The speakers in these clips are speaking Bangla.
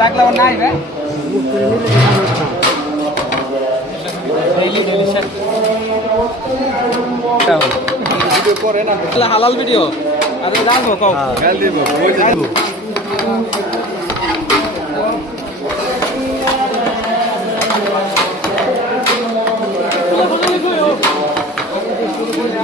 ডাকলাম নাই রে হালাল ভিডিও আরে জানব কও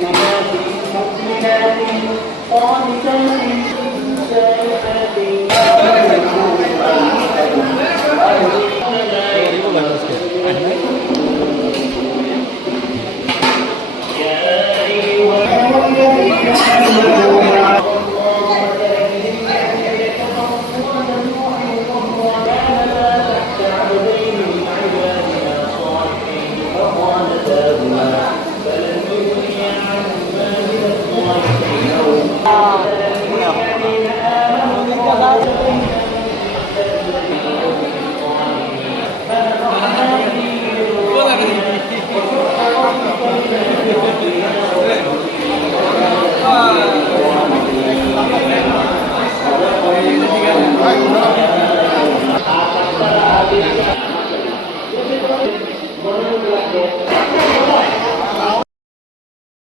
Thank you. Uh,